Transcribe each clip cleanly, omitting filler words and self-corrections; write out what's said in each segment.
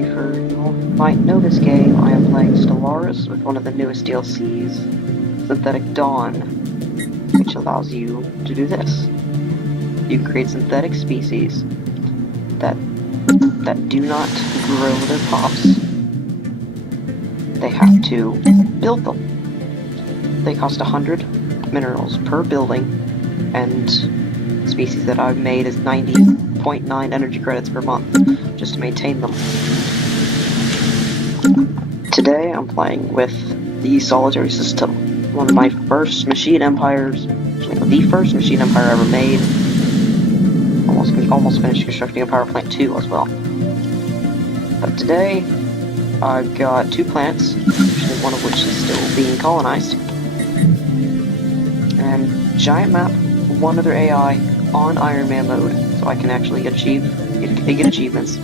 might know this game, I am playing Stellaris with one of the newest DLCs, Synthetic Dawn, which allows you to do this. You can create synthetic species that do not grow their pops. They have to build them. They cost 100 minerals per building, and the species that I've made is 90.9 energy credits per month just to maintain them. Today I'm playing with the Solitary System, one of my first machine empires, the first machine empire I ever made. Almost finished constructing a power plant 2 as well. But today I've got 2 plants, one of which is still being colonized, and giant map, 1 other AI on Iron Man mode, so I can actually get achievements.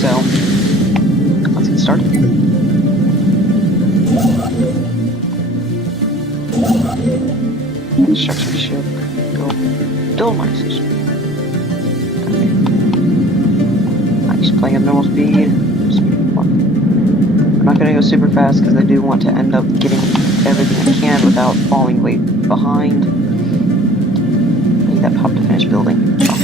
So let's get started. Construction ship. Go build my station. Okay. Nice, playing at normal speed. I'm not gonna go super fast because I do want to end up getting everything I can without falling way behind. I need that pop to finish building. Oh,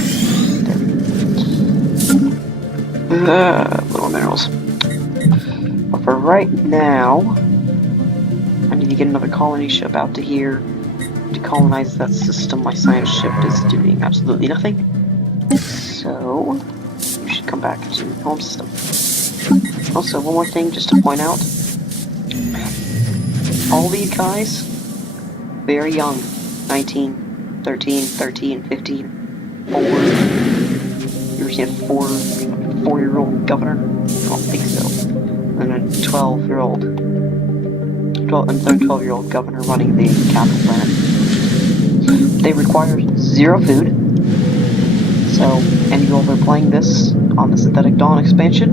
there. Little minerals. But for right now, I need to get another colony ship out to here to colonize that system. My science ship is doing absolutely nothing. So, you should come back to the home system. Also, one more thing just to point out. All these guys, very young. 19, 13, 13, 15, 4. You ever seen a 4-year-old governor? I don't think so. And a 12-year-old governor running the capital planet. They require 0 food. So, and you all are playing this on the Synthetic Dawn expansion,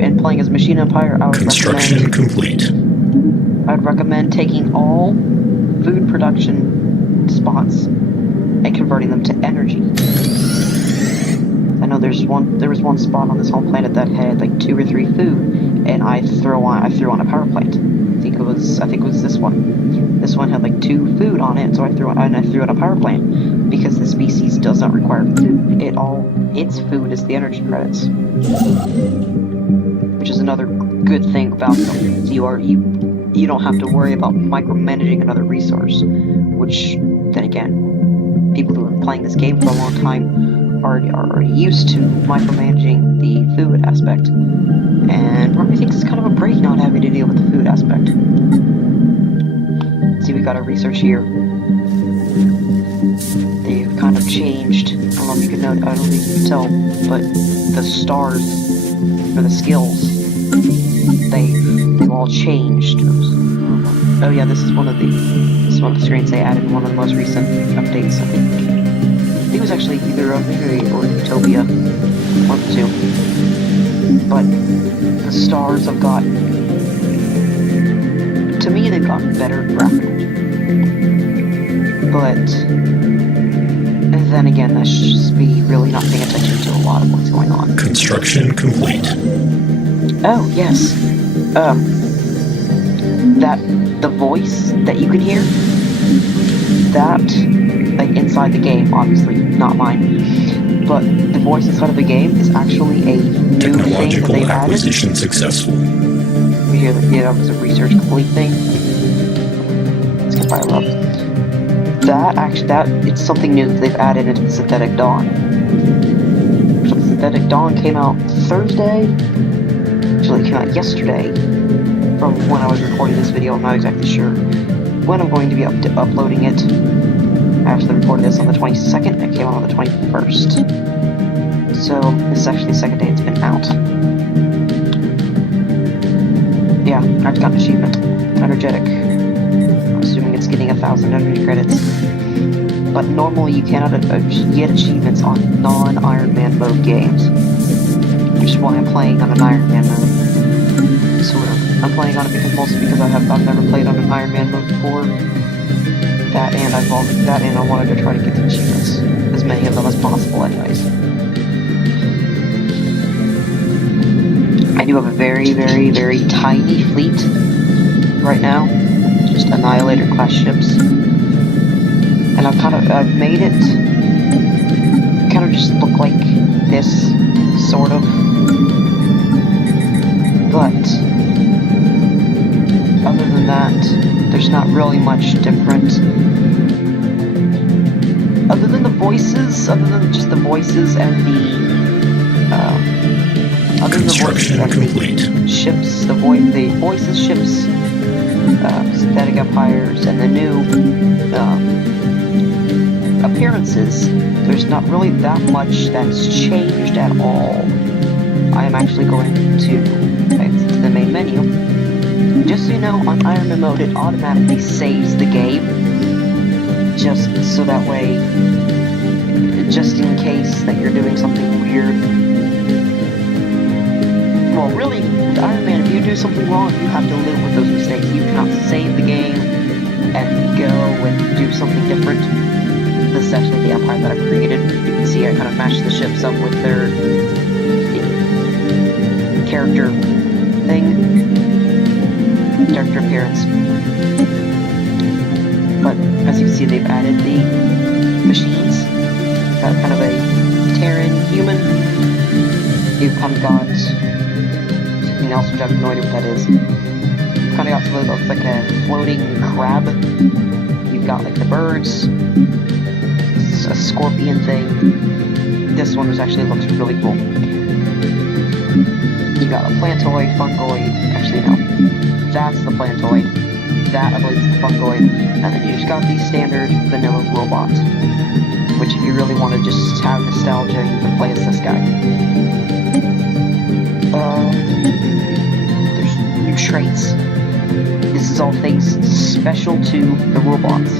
and playing as Machine Empire, I would Construction complete. I would recommend taking all food production spots and converting them to energy. I know there was one spot on this home planet that had like 2 or 3 food, and I threw on a power plant. I think it was this one. This one had like 2 food on it, so I threw on a power plant because the species does not require food. Its food is the energy credits, which is another good thing about them. So you don't have to worry about micromanaging another resource, which then again, people who have been playing this game for a long time are used to micromanaging the food aspect, and I think it's kind of a break not having to deal with the food aspect. See, we got our research here. They've kind of changed. I don't know if you can tell, but the stars for the skills, they've all changed. Oh yeah, this is one of the screens they added in one of the most recent updates. I think it was actually either Omega or Utopia, one of the 2. But the stars have got, to me, they've gotten better graphically. But then again, that's just me really not paying attention to a lot of what's going on. Construction complete. Oh yes, the voice that you can hear, that, like, inside the game, obviously, not mine, but the voice inside of the game is actually a new Technological thing that they've acquisition added. successful. We hear that, it was a research complete thing. Let's get fire up. That it's something new that they've added into the Synthetic Dawn. So the Synthetic Dawn came out Thursday. Actually, it came out yesterday. From when I was recording this video, I'm not exactly sure when I'm going to be uploading it. I actually recorded this on the 22nd, and it came out on the 21st. So, this is actually the 2nd day it's been out. Yeah, I've got an achievement. Energetic. I'm assuming it's getting 1,000 energy credits. But normally you cannot get achievements on non-Iron Man mode games. Which is why I'm playing on an Iron Man mode. Sort of. I'm playing on it mostly because I've never played on an Iron Man mode before. That and I wanted to try to get the achievements. As many of them as possible anyways. I do have a very, very, very tiny fleet right now, just Annihilator class ships, and I've made it kind of just look like this, sort of, but other than that, there's not really much different. Other than just the voices and Construction complete. Ships, the voices, ships, synthetic empires, and the new appearances, there's not really that much that's changed at all. I am actually going to exit to the main menu. Just so you know, on Ironman mode, it automatically saves the game, just so that way, just in case that you're doing something weird. Well, really, with Iron Man, if you do something wrong, you have to live with those mistakes. You cannot save the game and go and do something different. This is actually the empire that I've created. You can see I kind of matched the ships up with their character thing, character appearance. But as you can see, they've added the machines. Got kind of a Terran human. You've kind of got something else, which I have no idea what that is. You've kind of got something that looks like a floating crab. You've got like the birds, a scorpion thing. This one actually looks really cool. You got a plantoid, fungoid. Actually, no, that's the plantoid. That, I believe, is the fungoid. And then you just got the standard vanilla robot, which if you really want to just have nostalgia, you can play as this guy. There's new traits. This is all things special to the robots.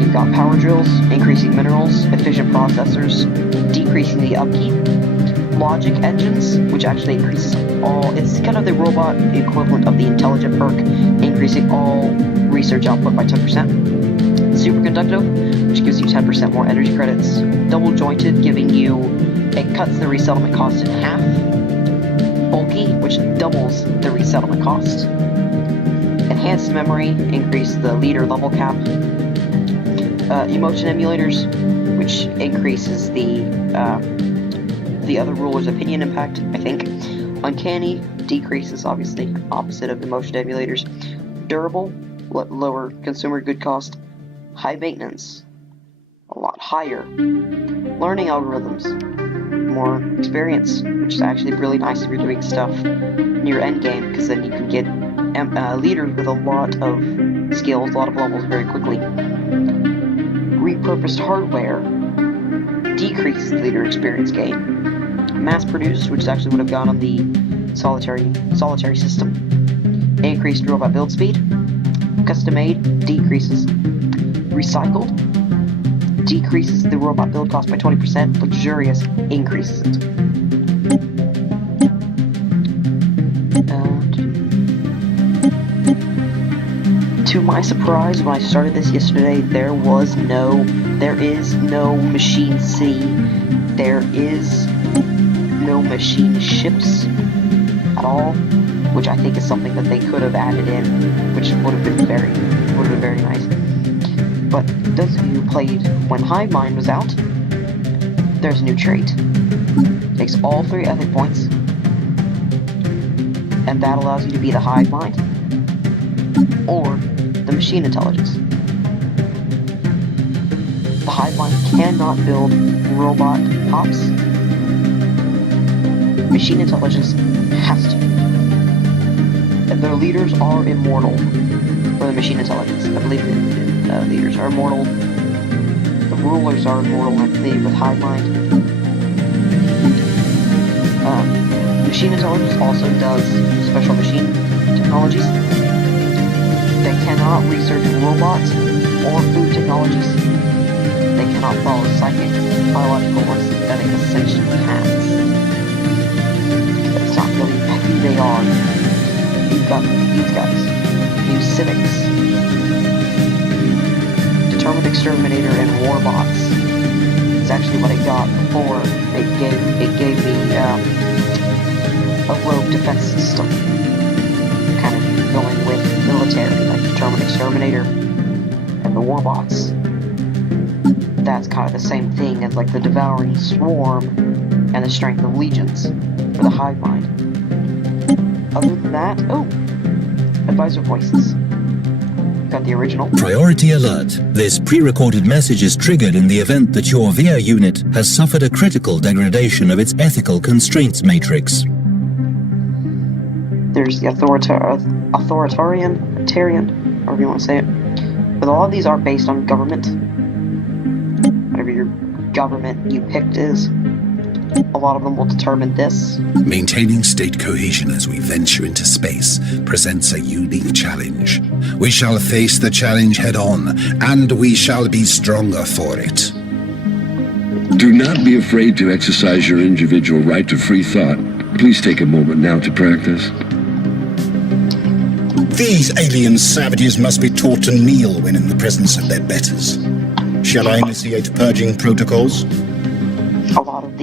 You've got power drills, increasing minerals, efficient processors, decreasing the upkeep, logic engines, which actually increases all, it's kind of the robot equivalent of the intelligent perk, increasing all research output by 10%. Superconductive, which gives you 10% more energy credits. Double jointed, giving you, it cuts the resettlement cost in half. Bulky, which doubles the resettlement cost. Enhanced memory, increase the leader level cap. Emotion emulators, which increases the other ruler's opinion impact, I think. Uncanny, decreases, obviously, opposite of emotion emulators. Durable, lower consumer good cost. High maintenance, a lot higher. Learning algorithms, more experience, which is actually really nice if you're doing stuff near endgame, because then you can get leaders with a lot of skills, a lot of levels very quickly. Repurposed hardware, decreases the leader experience gain. Mass-produced, which is actually would have gone on the solitary system. Increased robot build speed. Custom-made, decreases. Recycled, decreases the robot build cost by 20%. Luxurious, increases it. To my surprise, when I started this yesterday, there is no machine C. There is no machine ships at all, which I think is something that they could have added in, which would have been very nice. But those of you who played when Hive Mind was out, there's a new trait. Takes all 3 ethic points, and that allows you to be the Hive Mind or the machine intelligence. The Hive Mind cannot build robot hops. Machine intelligence has to. And their leaders are immortal for the machine intelligence. I believe the leaders are immortal. The rulers are immortal, I believe, with Hive Mind. Machine intelligence also does special machine technologies. They cannot research robots or food technologies. They cannot follow psychic, biological, or synthetic ascension paths. That's not really who they are. You've got these guys. New civics. Determined Exterminator and Warbots. It's actually what I got before. It gave me a rogue defense system, kind of going with military, like the Terminal Exterminator and the Warbots. That's kind of the same thing as like the Devouring Swarm and the Strength of Legions for the hive mind. Other than that, advisor voices. Got the original. Priority alert. This pre-recorded message is triggered in the event that your VR unit has suffered a critical degradation of its ethical constraints matrix. There's the authoritarian, however you want to say it. But a lot of these are based on government. Whatever your government you picked is. A lot of them will determine this. Maintaining state cohesion as we venture into space presents a unique challenge. We shall face the challenge head on, and we shall be stronger for it. Do not be afraid to exercise your individual right to free thought. Please take a moment now to practice. These alien savages must be taught to kneel when in the presence of their betters. Shall I initiate purging protocols? A lot of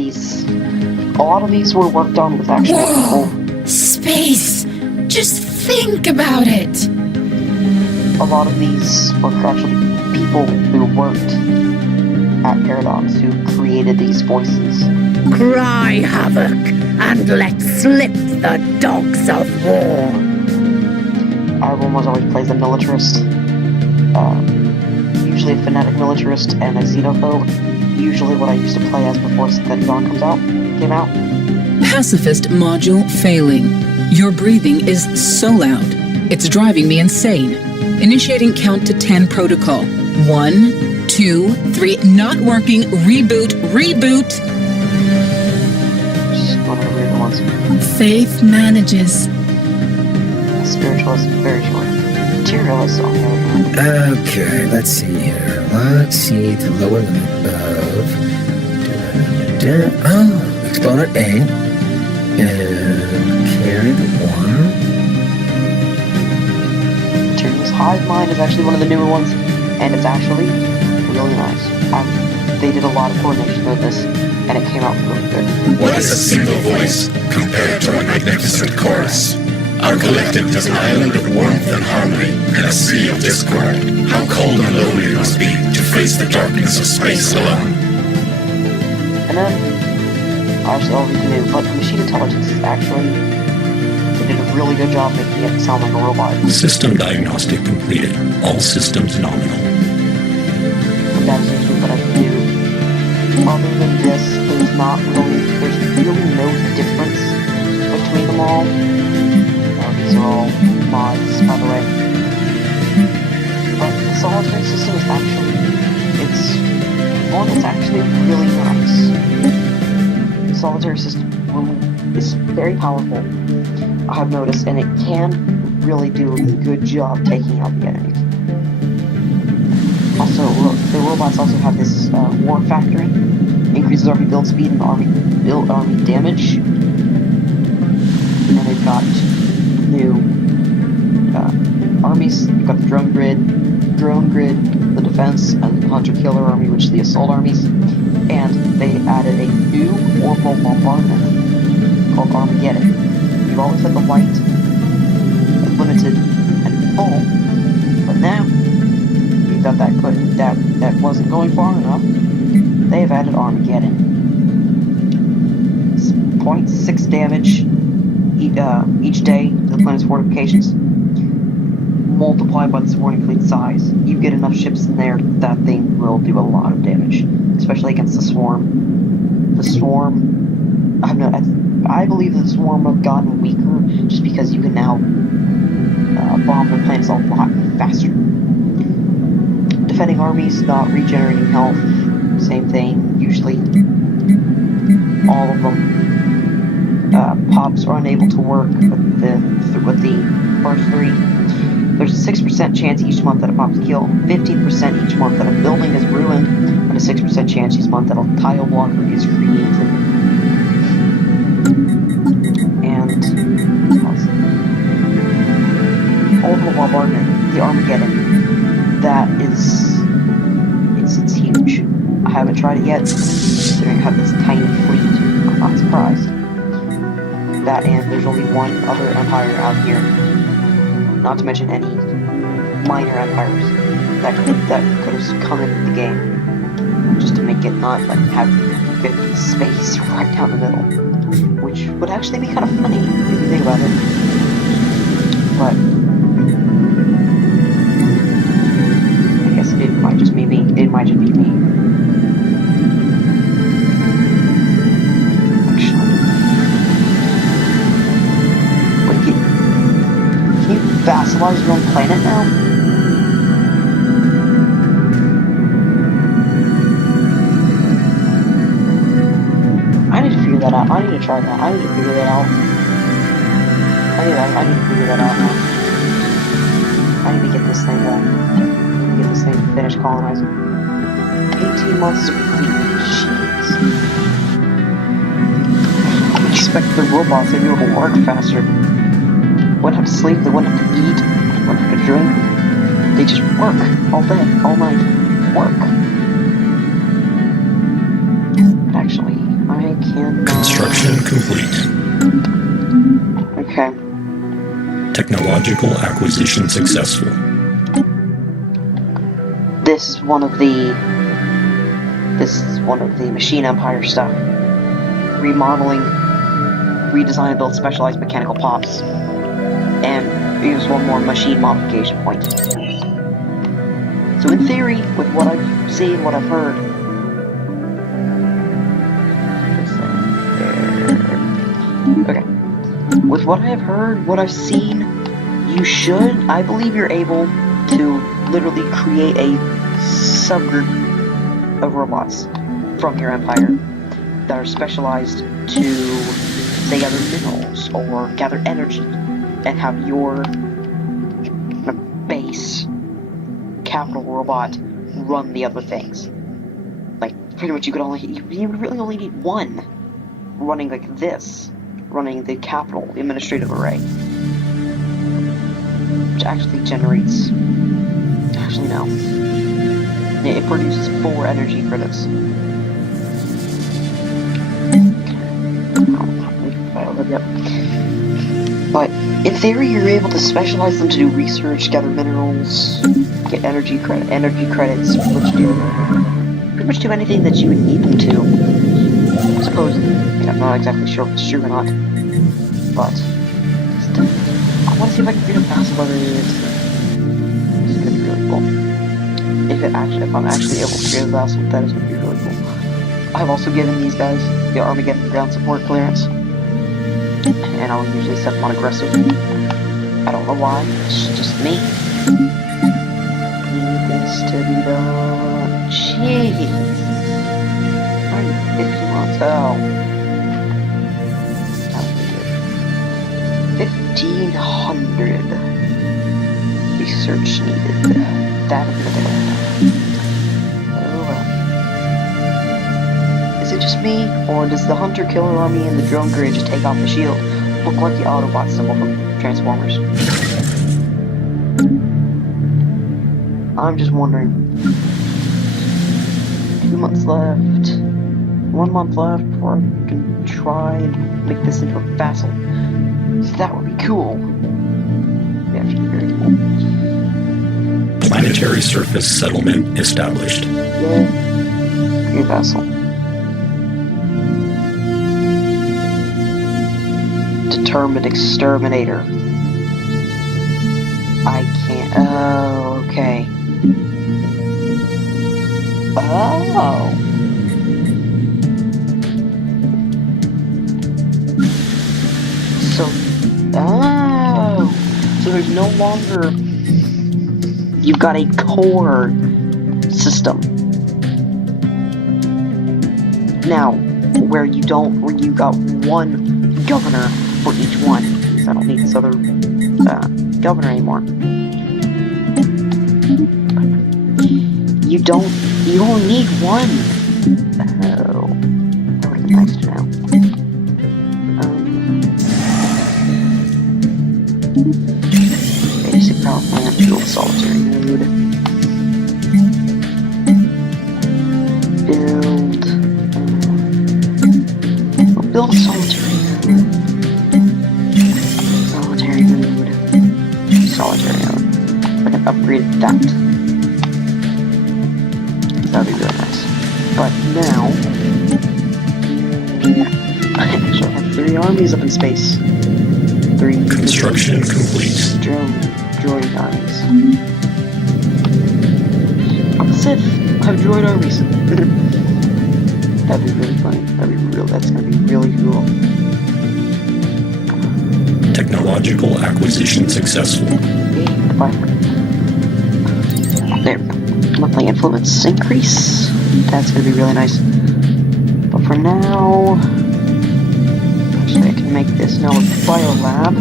these were worked on with actual people. Space! Just think about it! A lot of these were actually people who worked at Paradox who created these voices. Cry havoc and let slip the dogs of war. Everyone was always plays a militarist, usually a phonetic militarist and a xenophobe. Usually what I used to play as before Synthetic Dawn came out. Pacifist module failing. Your breathing is so loud. It's driving me insane. Initiating count to 10 protocol. 1, 2, 3. Not working. Reboot. Just one of the weird ones. Faith manages. Spiritualist, very short. Materialist on the other hand. Okay, let's see here. Let's see the lower limit of... Explorer A. And carry the 1. Materialist Hive Mind is actually one of the newer ones, and it's actually really nice. They did a lot of coordination with this, and it came out really good. What is a single voice compared to a magnificent chorus? Our collective is an island of warmth and harmony in a sea of discord. How cold and lonely it must be to face the darkness of space alone. And then, obviously all these new, but machine intelligence is actually, they did a really good job making it sound like a robot. System diagnostic completed. All systems nominal. And that's usually what I do. Other than this, there's really no difference between them all. These are all mods, by the way. But the solitary system is it's actually really nice. The solitary system is very powerful, I have noticed, and it can really do a good job taking out the enemies. Also, the robots also have this war factory, increases army build speed and army damage, and they've got new armies. You've got the drone grid, the defense, and the hunter-killer army, which is the assault armies. And they added a new orbital bombardment called Armageddon. You've always had the light, limited, and full, but now you thought that wasn't going far enough. They have added Armageddon. It's 0.6 damage each day to the planet's fortifications, multiplied by the supporting fleet size. You get enough ships in there, that thing will do a lot of damage, especially against the Swarm. The Swarm, I believe the Swarm have gotten weaker just because you can now bomb their planets a lot faster. Defending armies, not regenerating health, same thing. Usually, all of them. Pops are unable to work with the first 3. There's a 6% chance each month that a pop is killed, 15% each month that a building is ruined, and a 6% chance each month that a tile blocker is created. And orbital bombardment, the Armageddon, that is it's huge. I haven't tried it yet, considering I have this tiny fleet. I'm not surprised. That and there's only one other empire out here. Not to mention any minor empires that could have come into the game. Just to make it not like have 50 space right down the middle. Which would actually be kind of funny if you think about it. But I guess it might just be me. It might just be me. Actually. Wait, can you vassalize your own planet now? I need to figure that out. I need to try that. I need to figure that out. I need to figure that out now. I need to get this thing done. Get this thing finished colonizing. 18 months to complete. Jeez. I expect the robots to be able to work faster. Wouldn't have to sleep, they wouldn't have to eat, wouldn't have to drink. They just work all day, all night. Work. But actually, I can... Construction complete. Okay. Technological acquisition successful. This is one of the Machine Empire stuff. Remodeling, redesign and build specialized mechanical pops. And use one more machine modification point. So in theory, with what I've seen, what I've heard, okay. With what I have heard, what I've seen, I believe you're able to literally create a subgroup of robots from your empire that are specialized to, say, gather minerals or gather energy and have your base capital robot run the other things. Like, pretty much you really only need one running like this, running the capital administrative array. Which actually generates... Actually, no. It produces 4 energy credits. But in theory, you're able to specialize them to do research, gather minerals, get energy credits, pretty much do anything that you would need them to. Supposedly. I'm not exactly sure if it's true or not. But I want to see if I can get a vassal whether it is. This is gonna be really cool. If I'm actually able to create a vassal, that is gonna be really cool. I've also given these guys the Armageddon ground support clearance. And I'll usually set them on aggressive. I don't know why, it's just me. Need this to be done. Jeez. I'm 50 months. Oh. That would be good. 1,500. Research needed. That would be good. Oh well. Is it just me, or does the hunter-killer army and the drone grid just take off the shield? Look like the Autobot symbol from Transformers. I'm just wondering. 2 months left. 1 month left before I can try and make this into a vassal. So that would be cool. Yeah, actually very cool. Planetary surface settlement established. Yeah. A vassal. Determined exterminator. I can't. Oh, okay. Oh. So. Oh. So there's no longer. You've got a core system now, where you got one governor for each one, because I don't need this other governor anymore. You only need one. Oh, that would have been nice to know. Basic power plant, build solitary node. Build a solitary node. upgrade that. That'd be really nice. But now, I actually have 3 armies up in space. 3 Construction complete. Droid armies. I'm a Sith. I have droid armies. That'd be really funny. That's gonna be really cool. Technological acquisition successful. Okay, bye. There. Monthly influence increase. That's gonna be really nice. But for now, actually I can make this now a biolab.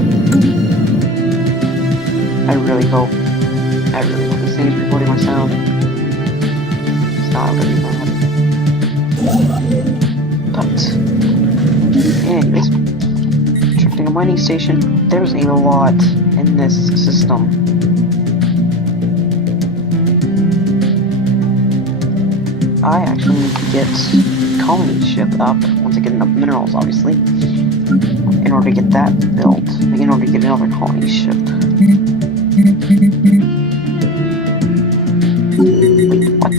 I really hope this thing is recording my sound. It's not really bad. But, anyways, constructing a mining station. There's a lot in this system. I actually need to get colony ship up once I get enough minerals, obviously, in order to get that built. In order to get another colony ship. Wait, what?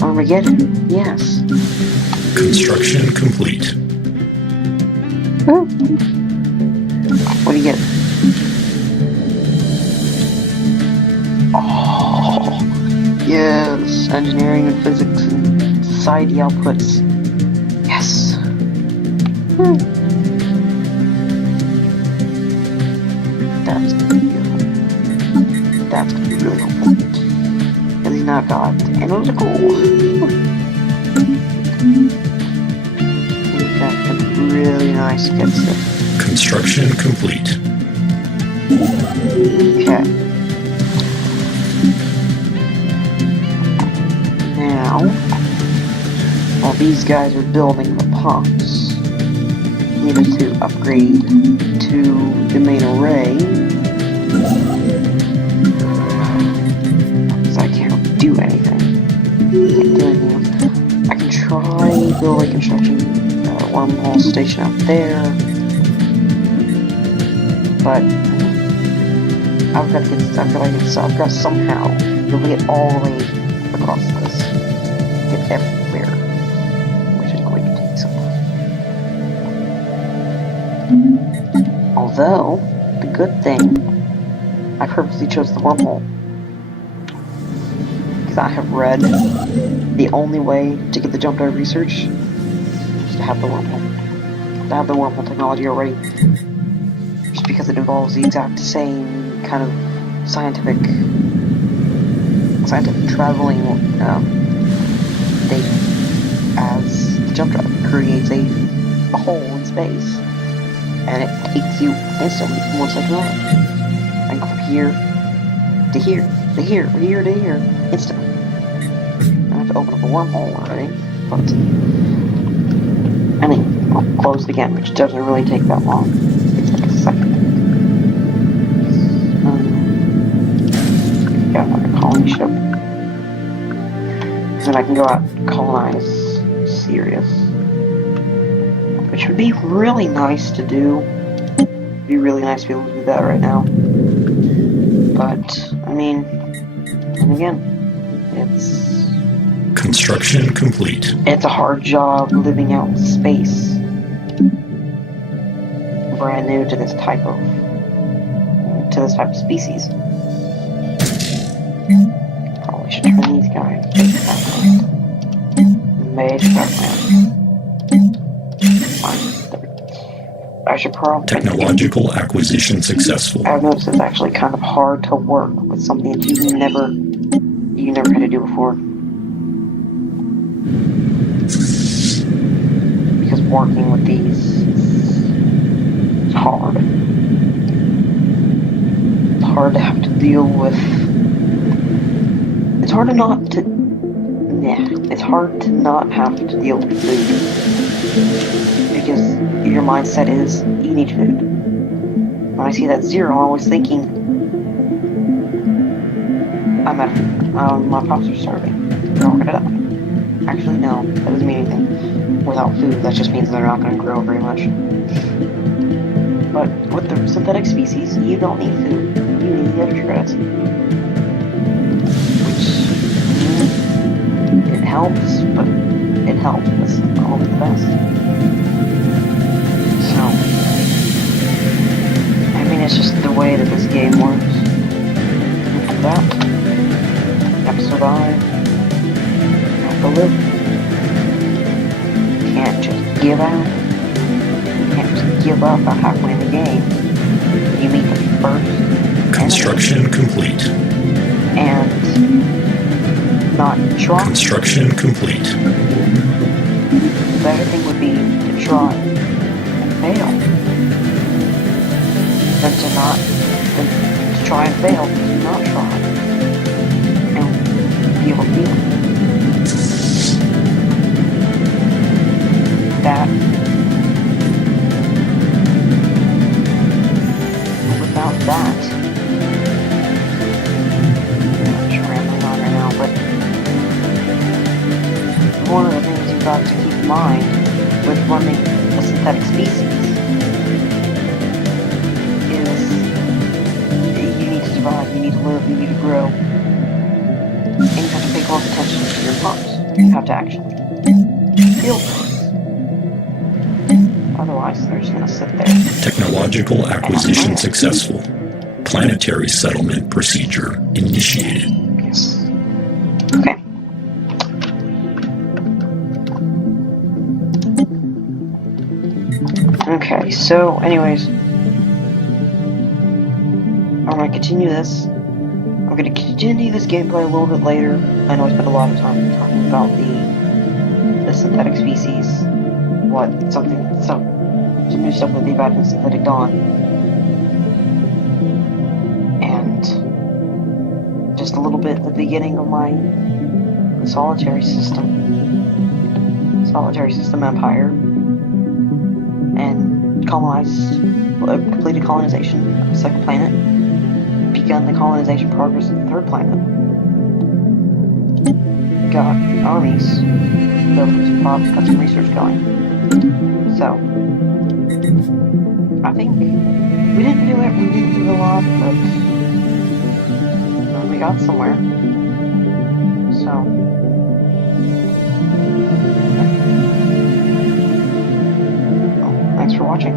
Armageddon? Yes. Construction complete. What do you get? Oh, yes, engineering and physics and society outputs. Yes. That's gonna be beautiful. That's gonna be really helpful. Because he's now got analytical. That's gonna be really nice to get stuff. Construction complete. Okay. Now, while these guys are building the pumps, needed to upgrade to the main array. Because I can't do anything. I can try building construction wormhole station out there. But I've got to somehow be able to get all the way across this. Get everywhere. Which is going to take some time. Although, the good thing, I purposely chose the wormhole. Because I have read the only way to get the jump dive research is to have the wormhole. To have the wormhole technology already. Just because it involves the exact same kind of scientific traveling data as the jump drive. It creates a hole in space, and it takes you instantly from one second to another. And go from here to here, to here, to here, to here, instantly. I have to open up a wormhole already, but and then I'll close it again, which doesn't really take that long. It's like a second. Got another colony ship. Then I can go out and colonize Sirius. Which would be really nice to do. It'd be really nice to be able to do that right now. But, I mean, and again, it's... Construction complete. It's a hard job living out in space. Brand new to this type of species. Probably should turn these guys Major background. Fine. I should probably... Technological acquisition successful. I've noticed it's actually kind of hard to work with something that you never had to do before. Because working with these is hard. It's hard to have to deal with... It's hard to not to... Yeah, it's hard to not have to deal with food. Because your mindset is, you need food. When I see that 0, I'm always thinking, I'm at food. My pops are starving. They're all gonna die. Actually, no, that doesn't mean anything. Without food, that just means they're not gonna grow very much. But with the synthetic species, you don't need food. You need the extra credits. Which, it helps, but it helps. It's not always the best. So, I mean, it's just the way that this game works. And for that, you have to survive. You have to live. You can't just give out. You can't just give up about halfway in the game. You meet the first Construction enemy complete. and not try. Construction complete. The better thing would be to try and fail than to try and fail to not try and be able to do it. That without that, I'm just rambling on right now, but one of the things you've got to keep in mind with running a synthetic species is you need to survive, you need to live, you need to grow. And you have to pay close attention to your pumps. You have to actually feel things. Otherwise, they're just going to sit there. Technological acquisition successful. Planetary settlement procedure initiated. Okay. Okay, so anyways, I'm going to continue this. I'm going to continue this gameplay a little bit later. I know I spent a lot of time talking about the synthetic species, some new stuff that they've added in Synthetic Dawn, and just a little bit at the beginning of my solitary system empire, and completed colonization of the second planet, begun the colonization progress of the third planet, got armies, built some farms, got some research going. So, I think we didn't do a lot, but we got somewhere. So, well, thanks for watching.